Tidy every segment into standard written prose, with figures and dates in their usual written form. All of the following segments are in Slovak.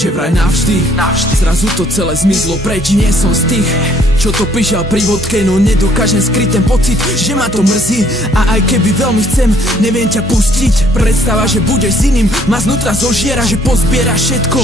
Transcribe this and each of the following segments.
že vraj navždy. Zrazu to celé zmizlo preč, nie som z tých, čo to píšal pri vodke, no nedokážem skryť ten pocit, že ma to mrzí. A aj keby veľmi chcem, neviem ťa pustiť. Predstava, že budeš s iným, ma znútra zožiera, že pozbieraš všetko,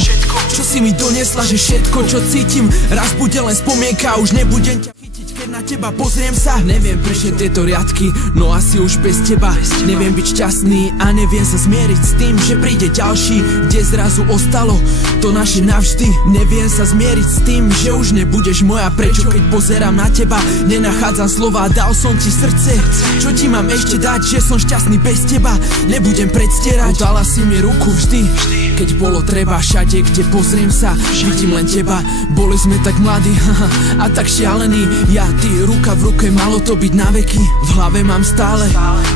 čo si mi donesla, že všetko, čo cítim, raz bude len spomienka, už nebudem ťa chytiť, keď na teba pozriem sa. Neviem prečo tieto riadky, no asi už bez teba. Neviem byť šťastný a neviem sa zmieriť s tým, že príde ďalší, kde zrazu ostalo to naše navždy. Neviem sa zmieriť s tým, že už nebudeš moja. Prečo keď pozerám na teba, nenachádzam slova, dal som ti srdce. Čo ti mám ešte dať, že som šťastný bez teba? Nebudem predstierať, dala si mi ruku vždy, keď bolo treba. Všade, kde pozriem sa, vidím len teba. Boli sme tak mladí a tak šialení, ja, ty, ruka v ruke, malo to byť na veky. V hlave mám stále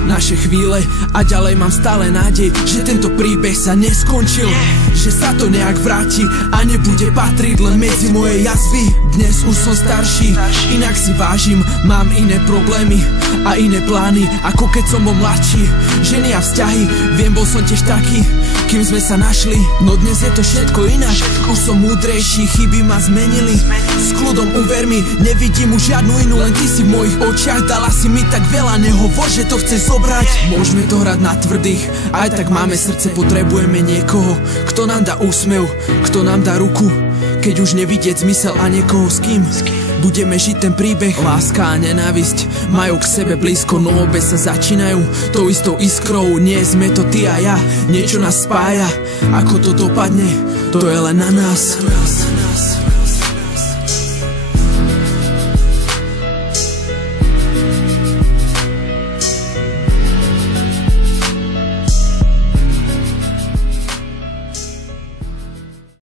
naše chvíle a ďalej mám stále nádej, že tento príbeh sa neskončil, že sa to nejak vráti a nebude patriť len medzi moje jazvy. Dnes už som starší, inak si vážim, mám iné problémy a iné plány, ako keď som bol mladší. Ženy a vzťahy, viem, bol som tiež taký, kým sme sa našli. No dnes je to všetko inak, už som múdrejší, chyby ma zmenili. S kľudom uver mi, nevidím už žiadnu inú, len ty si v mojich očiach. Dala si mi tak veľa, nehovor, že to chceš zobrať. Môžeme to hrať na tvrdých, aj tak máme srdce, potrebujeme niekoho, kto nám dá úsmev, kto nám dá ruku, keď už nevidieť zmysel a niekoho s kým budeme žiť ten príbeh. Láska a nenávisť majú k sebe blízko, no obe sa začínajú tou istou iskrou. Nie sme to ty a ja, niečo nás spája. Ako to dopadne, to je len na nás.